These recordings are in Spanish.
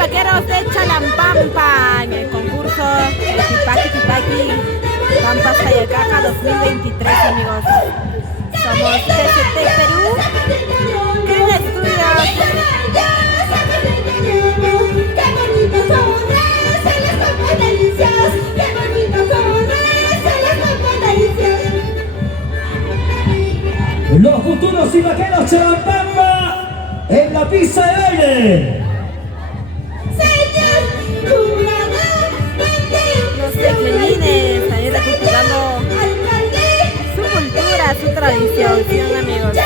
tipaqueros de Chalampampa en el concurso de Tipaqui Pampa Sayacaja 2023, amigos. Somos TCT Perú, Green Studios. ¡Qué bonito corres en las competencias! ¡Qué bonito corres en las competencias! Los futuros tipaqueros Chalampampa en la pista de baile. Los pequeñines ahí recuperando su cultura, su tradición, ¿sí, amigos?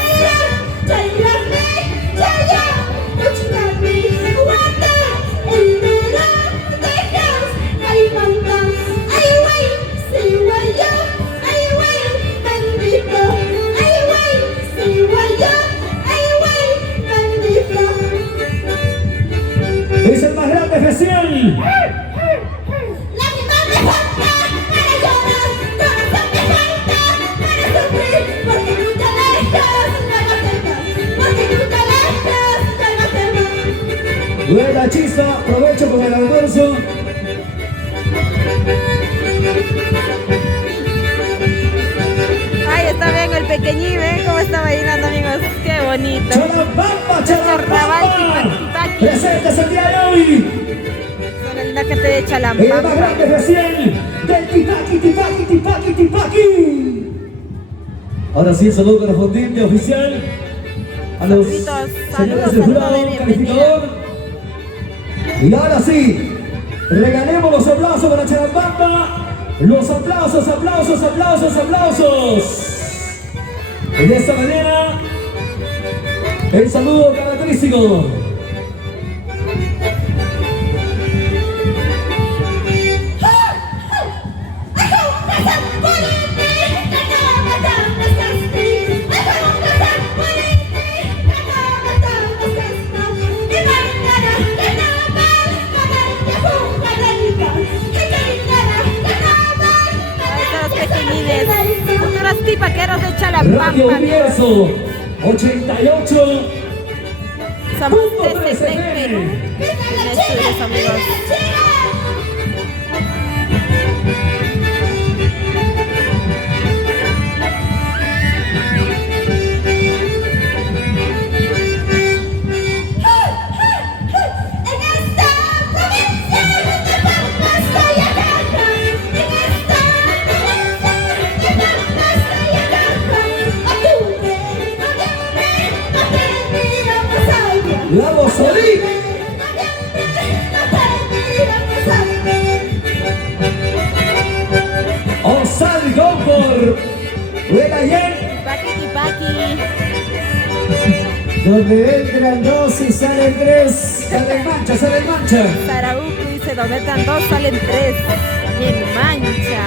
Es el más grande festival. Buena chista, aprovecho con el almuerzo. Ay, está bien el pequeñín, ¿ven cómo está bailando, amigos? Qué bonito. Chalampampa, Carnaval Chalampampa. Tipaqui. Presentes el día de hoy. Son la linda gente de El más Chalampampa. grande festival del Tipaqui. Ahora sí, el saludo correspondiente oficial a los Saludos, señores del saludos jurado de bienvenida. calificador. Y ahora sí, regalemos los aplausos para Chalampampa. Los aplausos. Y de esta manera, el saludo característico. Futuros tipaqueros de Radio Chalampampa, amigos. Universo 88. Somos TCT Perú, Green Studios, amigos. Vamos, Solí. Osal Gómez. Juega bien. Tipaqui. Donde entran dos y salen tres. Salen mancha. Sarauco dice, donde entran dos, salen tres. En mancha.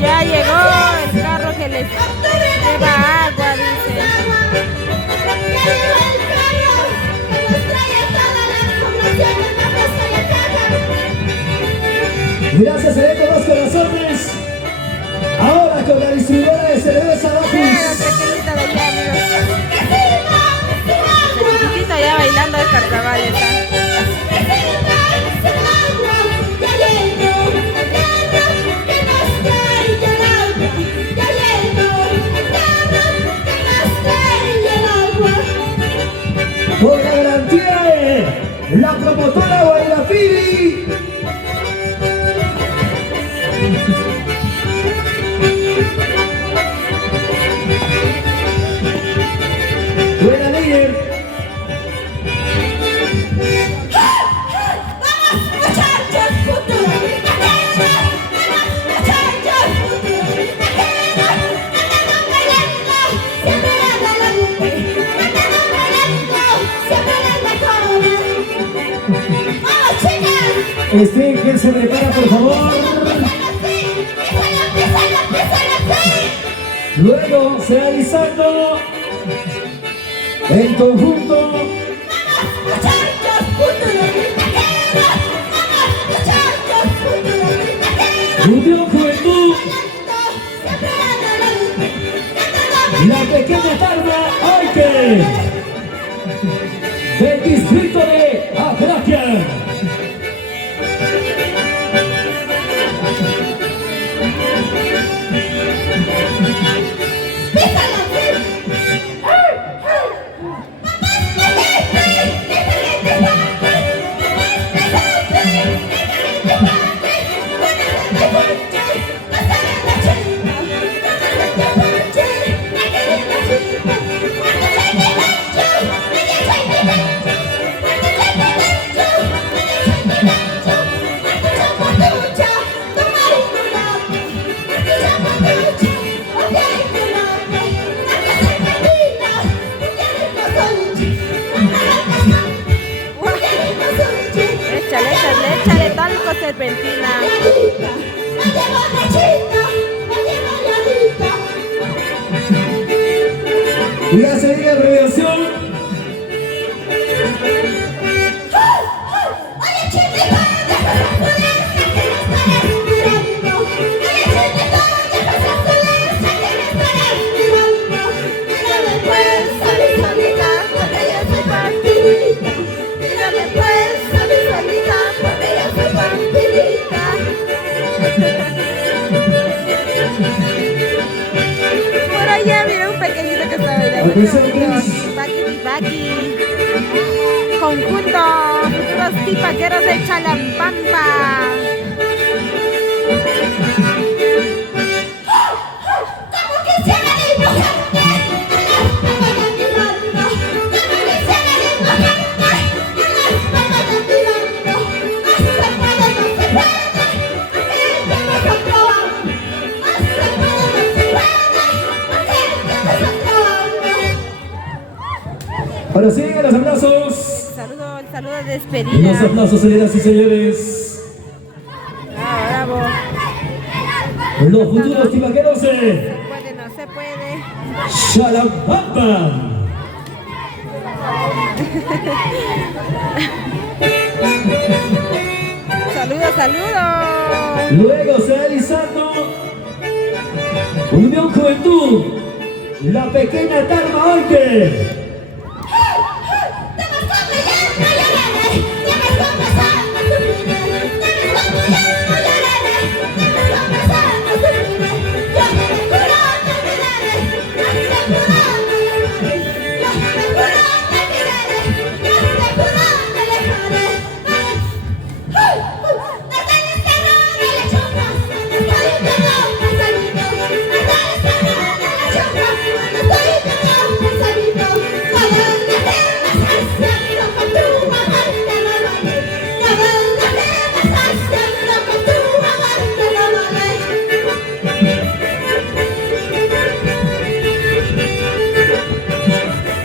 Ya llegó el carro que les lleva agua, dice. Gracias a Eco Dos Corazones. Ahora con la distribuidora de cerveza Mira, Bacus. pequeñita de allá, amigos. El chiquitito ya bailando de carnaval, está. Con la garantía de la promotora Guayrapiri. Buena líder. ¿Quién se prepara, por favor? Luego se alisando En conjunto, muchachos, futuros taqueros. Vamos, muchachos, futuros taqueros. Unión Juventud, Siempre adelante. la pequeña Tarma Aike, del distrito de Aplaquia. Échale talco serpentina. Y a seguir la abreviación. Por allá mira un pequeñito que está bailando. Atención, Cris. Tipaqui. Conjunto, futuros tipaqueros de Chalambamba. Ahora sí, los aplausos. Saludo de Los despedida. aplausos, señoras y señores. Ah, bravo. Los futuros tipaqueros de No se puede. Chalambamba. Saludos. Luego se va alisando Unión Juventud, la pequeña Tarma Aike.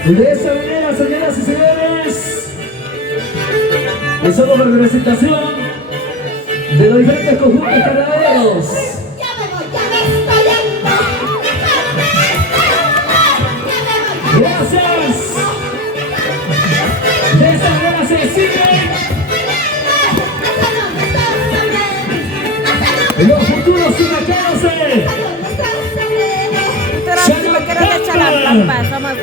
De esa manera, señoras y señores, somos la representación de los diferentes conjuntos carnaveros. Gracias. De esa manera se sigue los futuros tipaqueros de Futuros tipaqueros de Chalambamba. Somos